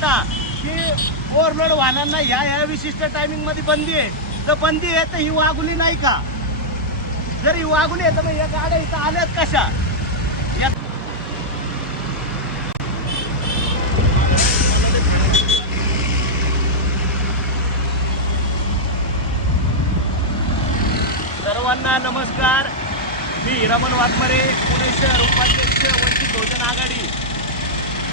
म्हणता की ओव्हरलोड वाहनांना ह्या ह्या विशिष्ट टायमिंगमध्ये बंदी आहे. तर बंदी आहे तर ही वागुली नाही का? जर ही वागुली आहे तर मग या गाड्या इथं आल्यात कशा? या सर्वांना नमस्कार. मी हिरामन वाघमारे पुणे शहर उपाध्यक्ष वंचित बहुजन आघाडी.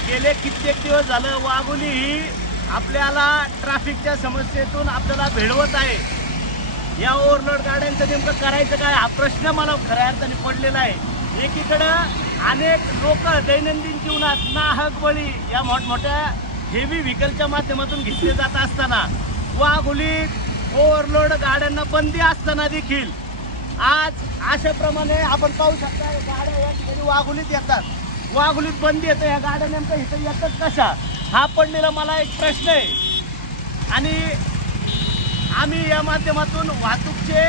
गेले कित्येक दिवस झालं वाघोली ही आपल्याला ट्रॅफिकच्या समस्येतून आपल्याला भेडवत आहे. या ओव्हरलोड गाड्यांचं नेमकं करायचं काय? हा प्रश्न मला खऱ्या अर्थाने पडलेला आहे. एकीकडं अनेक लोक दैनंदिन जीवनात नाहक बळी या मोठमोठ्या हेवी व्हीकलच्या माध्यमातून घेतले जात असताना वाघोलीत ओव्हरलोड गाड्यांना बंदी असताना देखील आज अशाप्रमाणे आपण पाहू शकता गाड्या या ठिकाणी वाघोलीत येतात. वाघोलीत बंदी येतं या गाड्या नेमकं इथं येतात कशा? हा पडलेला मला एक प्रश्न आहे. आणि आम्ही या माध्यमातून वाहतूकचे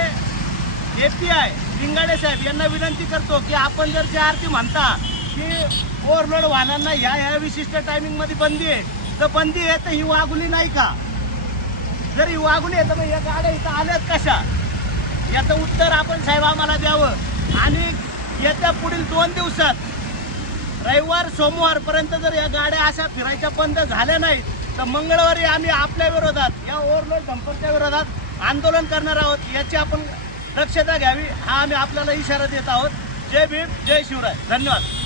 ए पी आय लिंगाडे साहेब यांना विनंती करतो की आपण जर जे आरती म्हणता की ओव्हरलोड वाहनांना ह्या ह्या विशिष्ट टायमिंगमध्ये बंदी आहे तर बंदी आहे तर ही वाघुली नाही का? जर ही वाघुली आहे तर मग या गाड्या इथं आल्यात कशा? याचं उत्तर आपण साहेब आम्हाला द्यावं. आणि येत्या पुढील दोन दिवसात रविवार सोमवारपर्यंत जर या गाड्या अशा फिरायच्या बंद झाल्या नाहीत तर मंगळवारी आम्ही आपल्या विरोधात या ओव्हरलोड डंपरच्या विरोधात आंदोलन करणार आहोत याची आपण दक्षता घ्यावी हा आम्ही आपल्याला इशारा देत आहोत. जय भीम जय शिवराय. धन्यवाद.